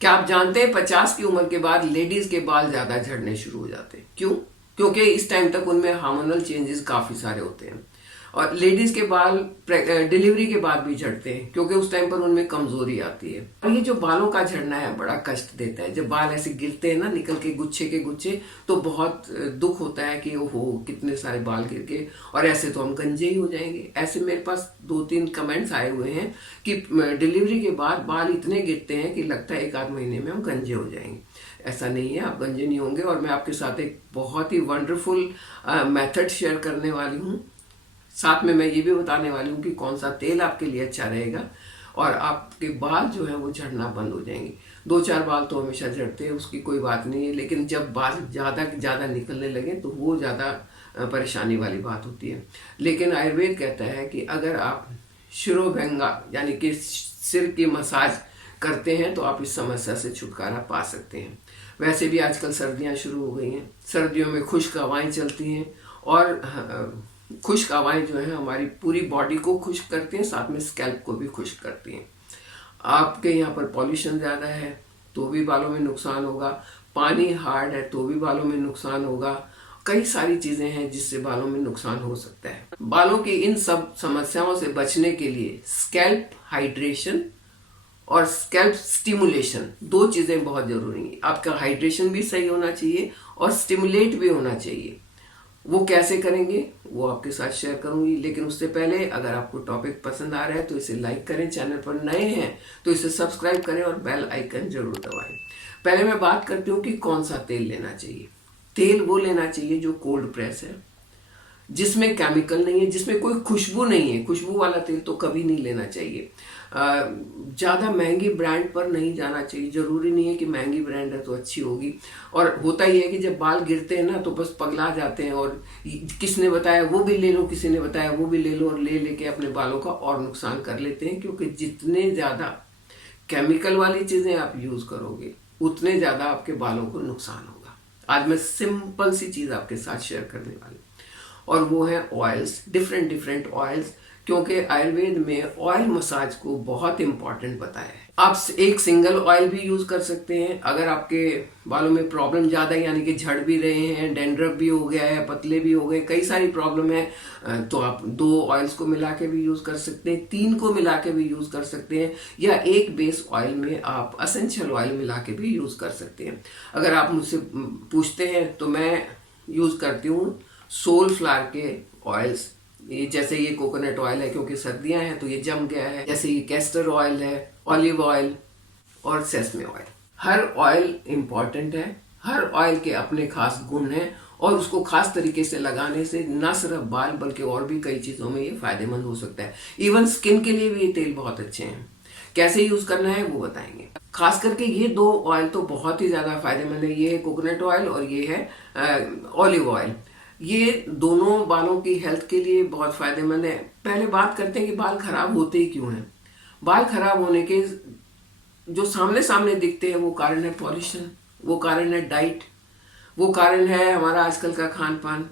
क्या आप जानते हैं 50 की उम्र के बाद लेडीज के बाल ज्यादा झड़ने शुरू हो जाते हैं? क्यों? क्योंकि इस टाइम तक उनमें हार्मोनल चेंजेस काफी सारे होते हैं। और लेडीज के बाल डिलीवरी के बाद भी झड़ते हैं क्योंकि उस टाइम पर उनमें कमजोरी आती है। और ये जो बालों का झड़ना है बड़ा कष्ट देता है। जब बाल ऐसे गिरते हैं ना, निकल के गुच्छे तो बहुत दुख होता है कि ओहो कितने सारे बाल गिर गए और ऐसे तो हम गंजे ही हो जाएंगे। ऐसे मेरे पास 2-3 कमेंट्स आए हुए हैं कि डिलीवरी के बाद बाल इतने गिरते हैं कि लगता है 1 आध महीने में हम गंजे हो जाएंगे। ऐसा नहीं है, आप गंजे नहीं होंगे। और मैं आपके साथ एक बहुत ही वंडरफुल मेथड शेयर करने वाली हूँ। साथ में मैं ये भी बताने वाली हूँ कि कौन सा तेल आपके लिए अच्छा रहेगा और आपके बाल जो है वो झड़ना बंद हो जाएंगे। 2-4 बाल तो हमेशा झड़ते हैं, उसकी कोई बात नहीं है, लेकिन जब बाल ज़्यादा निकलने लगे तो वो ज़्यादा परेशानी वाली बात होती है। लेकिन आयुर्वेद कहता है कि अगर आप शिरोभंगा यानी कि सिर की मसाज करते हैं तो आप इस समस्या से छुटकारा पा सकते हैं। वैसे भी आजकल सर्दियाँ शुरू हो गई हैं, सर्दियों में खुश्क हवाएं चलती हैं और खुश्क हवाएं जो है हमारी पूरी बॉडी को खुश्क करती हैं, साथ में स्कैल्प को भी खुश्क करती हैं। आपके यहाँ पर पॉल्यूशन ज़्यादा है तो भी बालों में नुकसान होगा, पानी हार्ड है तो भी बालों में नुकसान होगा। कई सारी चीज़ें हैं जिससे बालों में नुकसान हो सकता है। बालों की इन सब समस्याओं से बचने के लिए स्कैल्प हाइड्रेशन और स्कैल्प स्टिमुलेशन 2 चीज़ें बहुत ज़रूरी हैं। आपका हाइड्रेशन भी सही होना चाहिए और स्टिमुलेट भी होना चाहिए। वो कैसे करेंगे वो आपके साथ शेयर करूंगी, लेकिन उससे पहले अगर आपको टॉपिक पसंद आ रहा है तो इसे लाइक करें, चैनल पर नए हैं तो इसे सब्सक्राइब करें और बेल आइकन जरूर दबाएं। पहले मैं बात करती हूँ कि कौन सा तेल लेना चाहिए। तेल वो लेना चाहिए जो कोल्ड प्रेस है, जिसमें केमिकल नहीं है, जिसमें कोई खुशबू नहीं है। खुशबू वाला तेल तो कभी नहीं लेना चाहिए। ज़्यादा महंगी ब्रांड पर नहीं जाना चाहिए। ज़रूरी नहीं है कि महंगी ब्रांड है तो अच्छी होगी। और होता ही है कि जब बाल गिरते हैं ना तो बस पगला जाते हैं और किसने बताया वो भी ले लो, किसी ने बताया वो भी ले लो, और ले लेके अपने बालों का और नुकसान कर लेते हैं। क्योंकि जितने ज़्यादा केमिकल वाली चीज़ें आप यूज़ करोगे उतने ज़्यादा आपके बालों को नुकसान होगा। आज मैं सिंपल सी चीज़ आपके साथ शेयर करने वाली हूँ और वो है ऑयल्स, डिफरेंट ऑयल्स। क्योंकि आयुर्वेद में ऑयल मसाज को बहुत इंपॉर्टेंट बताया है। आप एक सिंगल ऑयल भी यूज कर सकते हैं अगर आपके बालों में प्रॉब्लम ज्यादा है, यानी कि झड़ भी रहे हैं, डैंड्रफ भी हो गया है, पतले भी हो गए, कई सारी प्रॉब्लम है, तो आप 2 ऑयल्स को मिला के भी यूज कर सकते हैं, 3 को मिला के भी यूज कर सकते हैं, या एक बेस ऑयल में आप एसेंशियल ऑयल मिला के भी यूज कर सकते हैं। अगर आप मुझसे पूछते हैं तो मैं यूज करती हूँ सोलफ्लावर के ऑयल्स। ये जैसे ये कोकोनट ऑयल है, क्योंकि सर्दियां हैं तो ये जम गया है। जैसे ये कैस्टर ऑयल है, ऑलिव ऑयल और सेसमे ऑयल। हर ऑयल इंपॉर्टेंट है, हर ऑयल के अपने खास गुण हैं और उसको खास तरीके से लगाने से न सिर्फ बाल बल्कि और भी कई चीजों में ये फायदेमंद हो सकता है। इवन स्किन के लिए भी ये तेल बहुत अच्छे हैं। कैसे यूज करना है वो बताएंगे। खास करके ये 2 ऑयल तो बहुत ही ज्यादा फायदेमंद है। ये है कोकोनट ऑयल और ये है ऑलिव ऑयल। ये दोनों बालों की हेल्थ के लिए बहुत फायदेमंद है। पहले बात करते हैं कि बाल खराब होते ही क्यों हैं। बाल खराब होने के जो सामने दिखते हैं वो कारण है पॉल्यूशन, वो कारण है डाइट, वो कारण है हमारा आजकल का खान पान,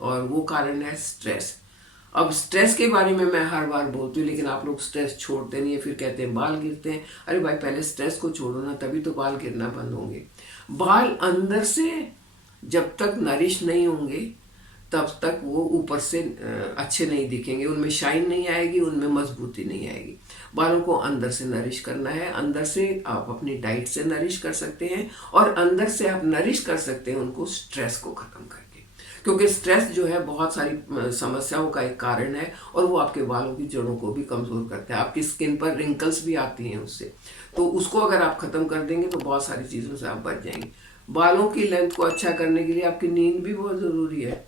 और वो कारण है स्ट्रेस। अब स्ट्रेस के बारे में मैं हर बार बोलती हूँ, लेकिन आप लोग स्ट्रेस छोड़ते नहीं है, फिर कहते हैं बाल गिरते हैं। अरे भाई पहले स्ट्रेस को छोड़ो ना, तभी तो बाल गिरना बंद होंगे। बाल अंदर से जब तक नरिश नहीं होंगे तब तक वो ऊपर से अच्छे नहीं दिखेंगे, उनमें शाइन नहीं आएगी, उनमें मजबूती नहीं आएगी। बालों को अंदर से नरिश करना है। अंदर से आप अपनी डाइट से नरिश कर सकते हैं और अंदर से आप नरिश कर सकते हैं उनको स्ट्रेस को खत्म करके। क्योंकि स्ट्रेस जो है बहुत सारी समस्याओं का एक कारण है और वो आपके बालों की जड़ों को भी कमजोर करता है। आपकी स्किन पर रिंकल्स भी आती हैं उससे, तो उसको अगर आप खत्म कर देंगे तो बहुत सारी चीजों से आप बच जाएंगे। बालों की लेंथ को अच्छा करने के लिए आपकी नींद भी बहुत जरूरी है,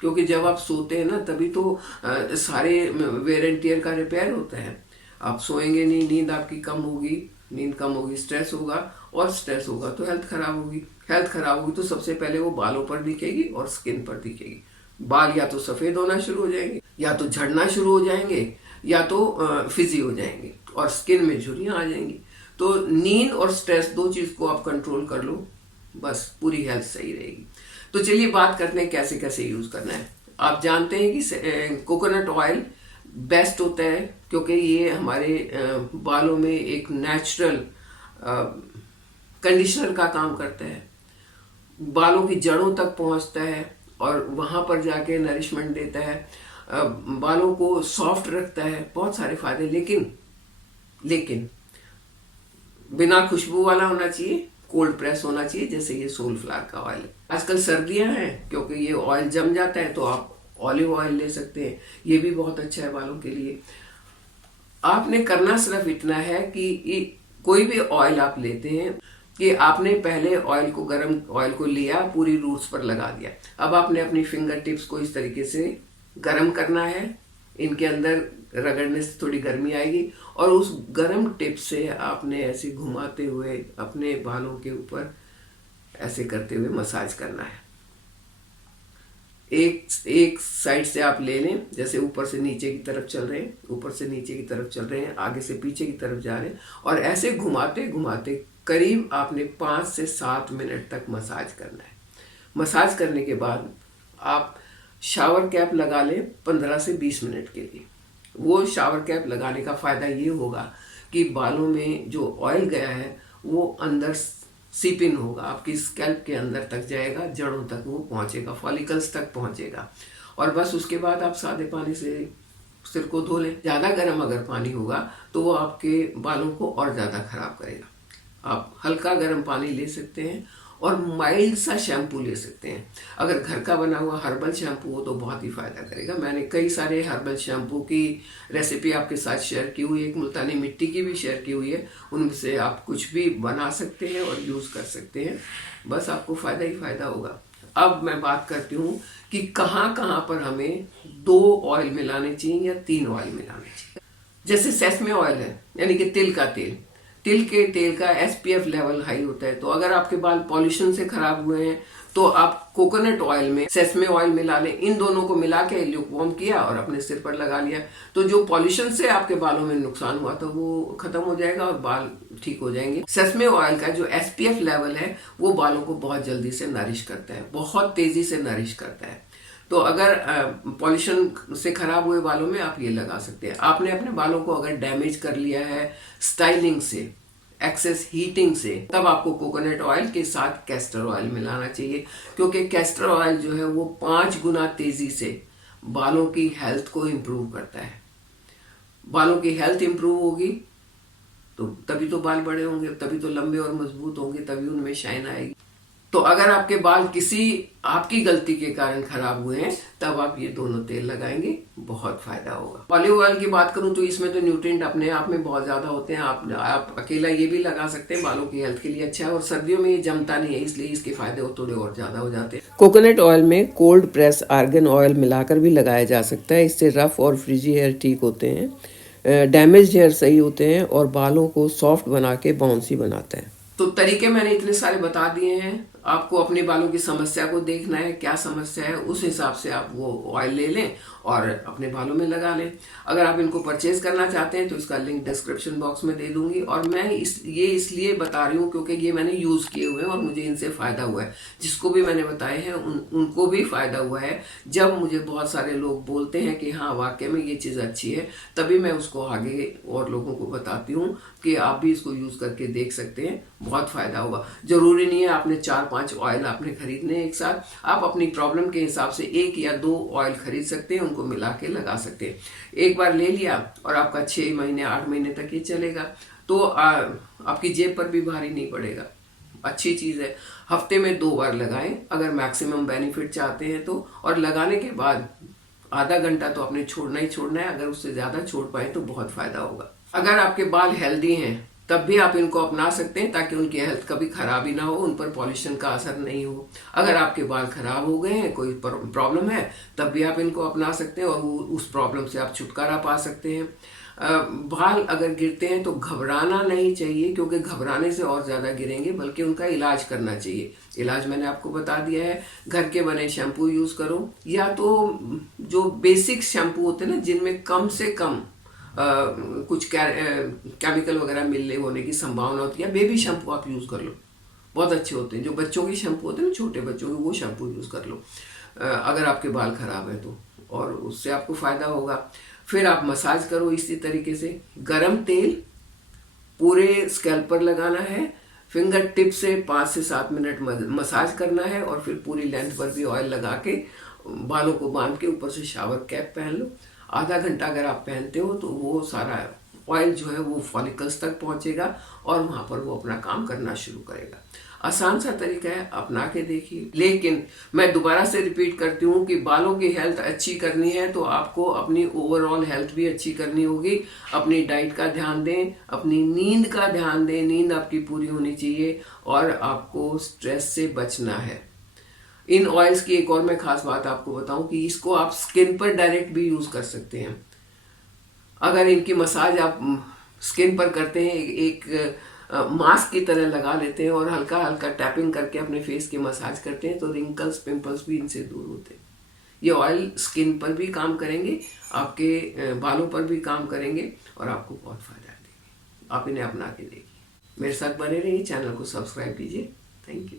क्योंकि जब आप सोते हैं ना तभी तो सारे वेयर एंड टियर का रिपेयर होता है। आप सोएंगे नहीं, नींद आपकी कम होगी, नींद कम होगी, स्ट्रेस होगा, और स्ट्रेस होगा तो हेल्थ खराब होगी। हेल्थ खराब होगी तो सबसे पहले वो बालों पर दिखेगी और स्किन पर दिखेगी। बाल या तो सफेद होना शुरू हो जाएंगे, या तो झड़ना शुरू हो जाएंगे, या तो फिजी हो जाएंगे और स्किन में झुर्रियां आ जाएंगी। तो नींद और स्ट्रेस 2 चीज को आप कंट्रोल कर लो, बस पूरी हेल्थ सही रहेगी। तो चलिए बात करते हैं कैसे कैसे यूज करना है। आप जानते हैं कि कोकोनट ऑयल बेस्ट होता है क्योंकि ये हमारे बालों में एक नेचुरल कंडीशनर का काम करता है, बालों की जड़ों तक पहुंचता है और वहां पर जाके नरिशमेंट देता है, बालों को सॉफ्ट रखता है, बहुत सारे फायदे। लेकिन बिना खुशबू वाला होना चाहिए, कोल्ड प्रेस होना चाहिए, जैसे ये सोलफ्लावर का ऑयल है। आजकल सर्दियां हैं, क्योंकि ये ऑयल जम जाता है, तो आप ऑलिव ऑयल ले सकते हैं, ये भी बहुत अच्छा है बालों के लिए। आपने करना सिर्फ इतना है कि कोई भी ऑयल आप लेते हैं कि आपने पहले ऑयल को, गर्म ऑयल को लिया, पूरी रूट्स पर लगा दिया। अब आपने अपनी फिंगर टिप्स को इस तरीके से गर्म करना है, इनके अंदर रगड़ने से थोड़ी गर्मी आएगी, और उस गर्म टिप से आपने ऐसे घुमाते हुए अपने बालों के ऊपर ऐसे करते हुए मसाज करना है। एक साइड से आप ले लें, जैसे ऊपर से नीचे की तरफ चल रहे हैं, ऊपर से नीचे की तरफ चल रहे हैं, आगे से पीछे की तरफ जा रहे हैं, और ऐसे घुमाते घुमाते करीब आपने 5 से 7 मिनट तक मसाज करना है। मसाज करने के बाद आप शावर कैप लगा लें 15 से 20 मिनट के लिए। वो शावर कैप लगाने का फ़ायदा ये होगा कि बालों में जो ऑयल गया है वो अंदर सीप इन होगा, आपकी स्कैल्प के अंदर तक जाएगा, जड़ों तक वो पहुंचेगा, फॉलिकल्स तक पहुंचेगा, और बस उसके बाद आप सादे पानी से सिर को धो लें। ज़्यादा गर्म अगर पानी होगा तो वो आपके बालों को और ज़्यादा खराब करेगा। आप हल्का गर्म पानी ले सकते हैं और माइल्ड सा शैम्पू ले सकते हैं। अगर घर का बना हुआ हर्बल शैम्पू हो तो बहुत ही फायदा करेगा। मैंने कई सारे हर्बल शैम्पू की रेसिपी आपके साथ शेयर की हुई है, एक मुल्तानी मिट्टी की भी शेयर की हुई है, उनसे आप कुछ भी बना सकते हैं और यूज़ कर सकते हैं, बस आपको फ़ायदा ही फ़ायदा होगा। अब मैं बात करती हूँ कि कहाँ कहाँ पर हमें 2 ऑयल मिलाने चाहिए या 3 ऑयल मिलाने चाहिए। जैसे सेसमे ऑयल है, यानी कि तिल का तेल, तिल के तेल का SPF लेवल हाई होता है, तो अगर आपके बाल पॉल्यूशन से खराब हुए हैं तो आप कोकोनट ऑयल में सेसमे ऑयल मिला लें। इन दोनों को मिला के ल्यूकवार्म किया और अपने सिर पर लगा लिया, तो जो पॉल्यूशन से आपके बालों में नुकसान हुआ था वो खत्म हो जाएगा और बाल ठीक हो जाएंगे। सेसमे ऑयल का जो SPF लेवल है वो बालों को बहुत जल्दी से नरिश करता है, बहुत तेजी से नरिश करता है। तो अगर पॉल्यूशन से खराब हुए बालों में आप ये लगा सकते हैं। आपने अपने बालों को अगर डैमेज कर लिया है स्टाइलिंग से, एक्सेस हीटिंग से, तब आपको कोकोनट ऑयल के साथ कैस्टर ऑयल मिलाना चाहिए, क्योंकि कैस्टर ऑयल जो है वो 5 गुना तेजी से बालों की हेल्थ को इम्प्रूव करता है। बालों की हेल्थ इम्प्रूव होगी तो तभी तो बाल बड़े होंगे, तभी तो लंबे और मजबूत होंगे, तभी उनमें शाइन आएगी। तो अगर आपके बाल किसी आपकी गलती के कारण खराब हुए हैं तब आप ये दोनों तेल लगाएंगे, बहुत फायदा होगा। ऑलिव ऑयल की बात करूं तो इसमें तो न्यूट्रिएंट अपने आप में बहुत ज्यादा होते हैं। आप अकेला ये भी लगा सकते हैं, बालों की हेल्थ के लिए अच्छा है, और सर्दियों में ये जमता नहीं है, इसलिए इसके फायदे थोड़े और ज्यादा हो जाते हैं। कोकोनट ऑयल में कोल्ड प्रेस आर्गन ऑयल मिलाकर भी लगाया जा सकता है, इससे रफ और फ्रिजी हेयर ठीक होते हैं, डैमेज हेयर सही होते हैं और बालों को सॉफ्ट बना के बाउंसी बनाता है। तो तरीके मैंने इतने सारे बता दिए हैं, आपको अपने बालों की समस्या को देखना है, क्या समस्या है, उस हिसाब से आप वो ऑयल ले लें और अपने बालों में लगा लें। अगर आप इनको परचेज करना चाहते हैं तो इसका लिंक डिस्क्रिप्शन बॉक्स में दे दूंगी, और मैं ये इसलिए बता रही हूँ क्योंकि ये मैंने यूज़ किए हुए हैं और मुझे इनसे फ़ायदा हुआ है। जिसको भी मैंने बताए हैं उनको भी फ़ायदा हुआ है। जब मुझे बहुत सारे लोग बोलते हैं कि हाँ वाकई में ये चीज़ अच्छी है, तभी मैं उसको आगे और लोगों को बताती हूँ कि आप भी इसको यूज़ करके देख सकते हैं, बहुत फ़ायदा होगा। ज़रूरी नहीं है आपने 4-5 ऑयल आपने खरीदने एक साथ, आप अपनी प्रॉब्लम के हिसाब से 1 या 2 ऑयल खरीद सकते हैं, उनको मिला के लगा सकते हैं। एक बार ले लिया और आपका 6 महीने 8 महीने तक ये चलेगा, तो आपकी जेब पर भी भारी नहीं पड़ेगा। अच्छी चीज़ है। हफ्ते में 2 बार लगाएं अगर मैक्सिमम बेनिफिट चाहते हैं तो, और लगाने के बाद आधा घंटा तो आपने छोड़ना ही छोड़ना है। अगर उससे ज़्यादा छोड़ पाए तो बहुत फ़ायदा होगा। अगर आपके बाल हेल्दी हैं तब भी आप इनको अपना सकते हैं, ताकि उनकी हेल्थ कभी खराब ही ना हो, उन पर पॉल्यूशन का असर नहीं हो। अगर आपके बाल खराब हो गए हैं, कोई प्रॉब्लम है, तब भी आप इनको अपना सकते हैं और उस प्रॉब्लम से आप छुटकारा पा सकते हैं। बाल अगर गिरते हैं तो घबराना नहीं चाहिए, क्योंकि घबराने से और ज़्यादा गिरेंगे, बल्कि उनका इलाज करना चाहिए। इलाज मैंने आपको बता दिया है, घर के बने शैम्पू यूज़ करो, या तो जो बेसिक शैम्पू होते हैं ना, जिनमें कम से कम कुछ केमिकल वगैरह मिलने होने की संभावना होती है, बेबी शैम्पू आप यूज़ कर लो, बहुत अच्छे होते हैं। जो बच्चों की शैम्पू होते हैं ना, छोटे बच्चों के, वो शैम्पू यूज़ कर लो अगर आपके बाल खराब है तो, और उससे आपको फ़ायदा होगा। फिर आप मसाज करो इसी तरीके से। गरम तेल पूरे स्कैल्प पर लगाना है, फिंगर टिप से 5 से 7 मिनट मसाज करना है और फिर पूरी लेंथ पर भी ऑयल लगा के बालों को बांध के ऊपर से शावर कैप पहन लो। आधा घंटा अगर आप पहनते हो तो वो सारा ऑयल जो है वो फॉलिकल्स तक पहुंचेगा और वहां पर वो अपना काम करना शुरू करेगा। आसान सा तरीका है, अपना के देखिए। लेकिन मैं दोबारा से रिपीट करती हूँ कि बालों की हेल्थ अच्छी करनी है तो आपको अपनी ओवरऑल हेल्थ भी अच्छी करनी होगी। अपनी डाइट का ध्यान दें, अपनी नींद का ध्यान दें, नींद आपकी पूरी होनी चाहिए और आपको स्ट्रेस से बचना है। इन ऑयल्स की एक और मैं खास बात आपको बताऊं कि इसको आप स्किन पर डायरेक्ट भी यूज कर सकते हैं। अगर इनकी मसाज आप स्किन पर करते हैं, एक मास्क की तरह लगा लेते हैं और हल्का हल्का टैपिंग करके अपने फेस की मसाज करते हैं तो रिंकल्स पिंपल्स भी इनसे दूर होते हैं। ये ऑयल स्किन पर भी काम करेंगे, आपके बालों पर भी काम करेंगे और आपको बहुत फायदा देंगे। आप इन्हें अपना के देखिए। मेरे साथ बने रहिए, चैनल को सब्सक्राइब कीजिए। Thank you.